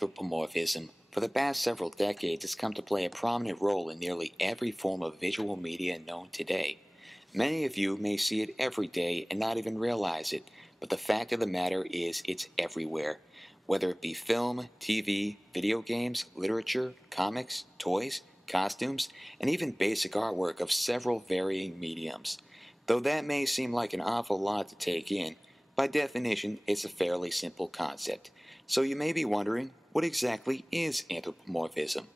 Anthropomorphism, for the past several decades, has come to play a prominent role in nearly every form of visual media known today. Many of you may see it every day and not even realize it, but the fact of the matter is it's everywhere. Whether it be film, TV, video games, literature, comics, toys, costumes, and even basic artwork of several varying mediums. Though that may seem like an awful lot to take in, by definition, it's a fairly simple concept. So you may be wondering, what exactly is anthropomorphism?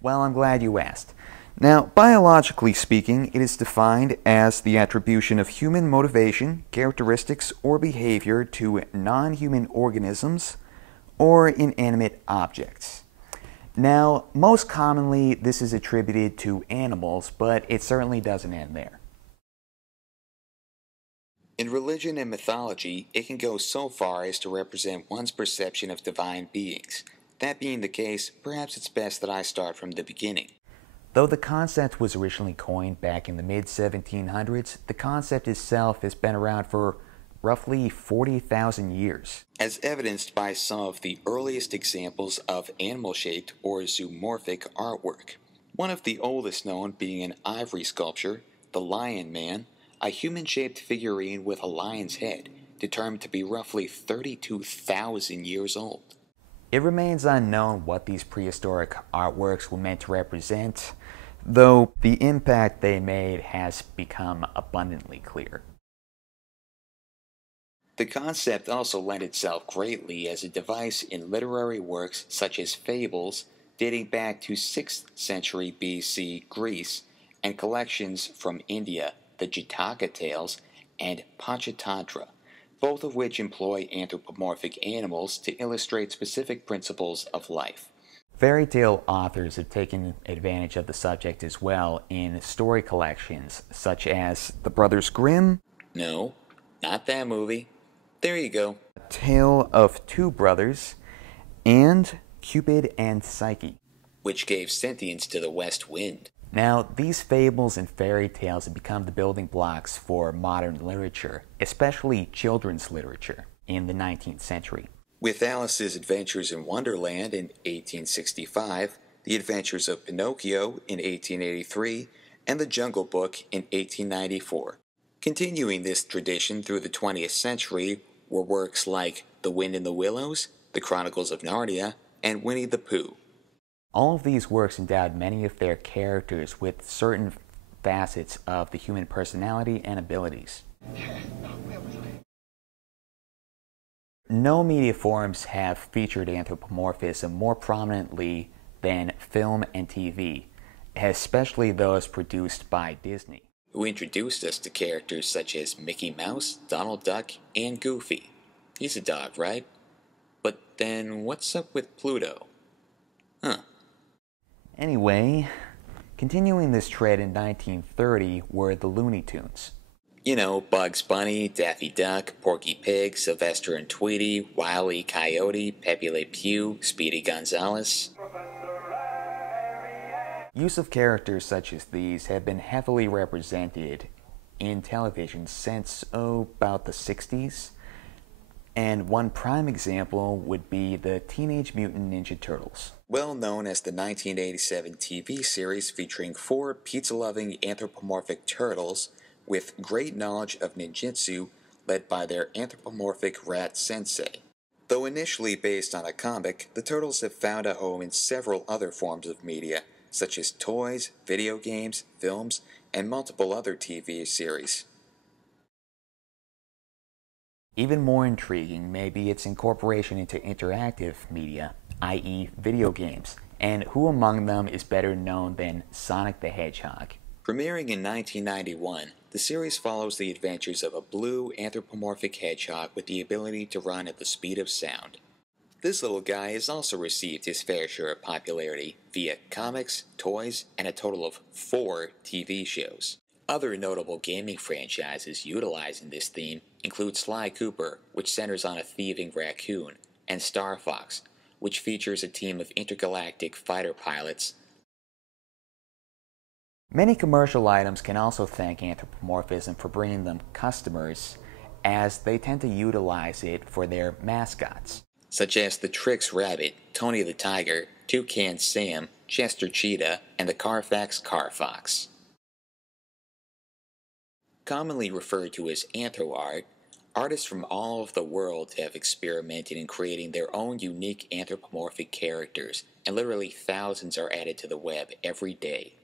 Well, I'm glad you asked. Now, biologically speaking, it is defined as the attribution of human motivation, characteristics, or behavior to non-human organisms or inanimate objects. Now, most commonly, this is attributed to animals, but it certainly doesn't end there. In religion and mythology, it can go so far as to represent one's perception of divine beings. That being the case, perhaps it's best that I start from the beginning. Though the concept was originally coined back in the mid-1700s, the concept itself has been around for roughly 40,000 years. As evidenced by some of the earliest examples of animal-shaped or zoomorphic artwork. One of the oldest known being an ivory sculpture, the Lion Man, a human-shaped figurine with a lion's head, determined to be roughly 32,000 years old. It remains unknown what these prehistoric artworks were meant to represent, though the impact they made has become abundantly clear. The concept also lent itself greatly as a device in literary works such as fables dating back to 6th century BC Greece and collections from India, the Jataka tales, and Panchatantra, both of which employ anthropomorphic animals to illustrate specific principles of life. Fairy tale authors have taken advantage of the subject as well in story collections such as The Brothers Grimm. No, not that movie. There you go. A Tale of Two Brothers, and Cupid and Psyche, which gave sentience to the West Wind. Now, these fables and fairy tales have become the building blocks for modern literature, especially children's literature, in the 19th century. With Alice's Adventures in Wonderland in 1865, The Adventures of Pinocchio in 1883, and The Jungle Book in 1894. Continuing this tradition through the 20th century were works like The Wind in the Willows, The Chronicles of Narnia, and Winnie the Pooh. All of these works endowed many of their characters with certain facets of the human personality and abilities. No media forms have featured anthropomorphism more prominently than film and TV, especially those produced by Disney, who introduced us to characters such as Mickey Mouse, Donald Duck, and Goofy. He's a dog, right? But then what's up with Pluto? Huh. Anyway, continuing this trend in 1930 were the Looney Tunes. You know, Bugs Bunny, Daffy Duck, Porky Pig, Sylvester and Tweety, Wile E. Coyote, Pepe Le Pew, Speedy Gonzales. Use of characters such as these have been heavily represented in television since, about the 60s. And one prime example would be the Teenage Mutant Ninja Turtles. Well known as the 1987 TV series featuring 4 pizza-loving anthropomorphic turtles with great knowledge of ninjutsu led by their anthropomorphic rat sensei. Though initially based on a comic, the turtles have found a home in several other forms of media, such as toys, video games, films, and multiple other TV series. Even more intriguing may be its incorporation into interactive media, i.e. video games, and who among them is better known than Sonic the Hedgehog? Premiering in 1991, the series follows the adventures of a blue anthropomorphic hedgehog with the ability to run at the speed of sound. This little guy has also received his fair share of popularity via comics, toys, and a total of 4 TV shows. Other notable gaming franchises utilizing this theme include Sly Cooper, which centers on a thieving raccoon, and Star Fox, which features a team of intergalactic fighter pilots. Many commercial items can also thank anthropomorphism for bringing them customers, as they tend to utilize it for their mascots. such as the Trix Rabbit, Tony the Tiger, Toucan Sam, Chester Cheetah, and the Carfax Carfox. Commonly referred to as anthro art, artists from all over the world have experimented in creating their own unique anthropomorphic characters, and literally thousands are added to the web every day.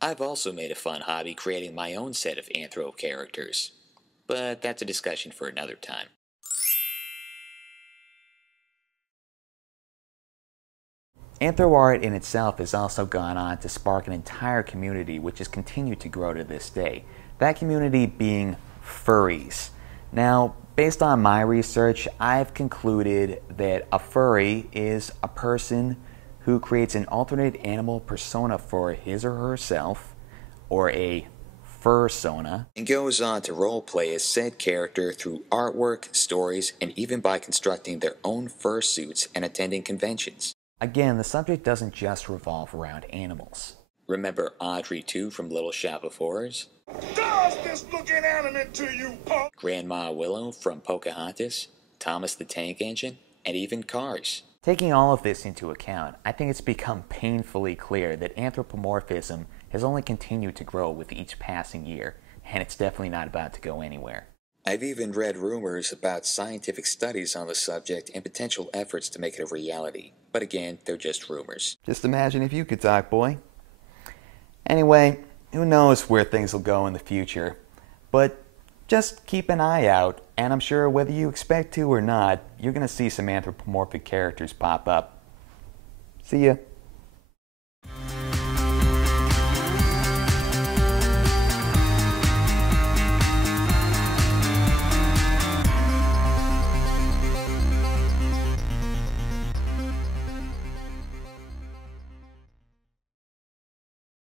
I've also made a fun hobby creating my own set of anthro characters, but that's a discussion for another time. Anthro art in itself has also gone on to spark an entire community which has continued to grow to this day. That community being furries. Now, based on my research, I've concluded that a furry is a person who creates an alternate animal persona for his or herself, or a fursona, and goes on to roleplay as said character through artwork, stories, and even by constructing their own fursuits and attending conventions. Again, the subject doesn't just revolve around animals. Remember Audrey 2 from Little Shop of Horrors? Does this look inanimate to you, punk? Grandma Willow from Pocahontas, Thomas the Tank Engine, and even Cars. Taking all of this into account, I think it's become painfully clear that anthropomorphism has only continued to grow with each passing year, and it's definitely not about to go anywhere. I've even read rumors about scientific studies on the subject and potential efforts to make it a reality. But again, they're just rumors. Just imagine if you could talk, boy. Anyway, who knows where things will go in the future. But just keep an eye out, and I'm sure whether you expect to or not, you're going to see some anthropomorphic characters pop up. See ya.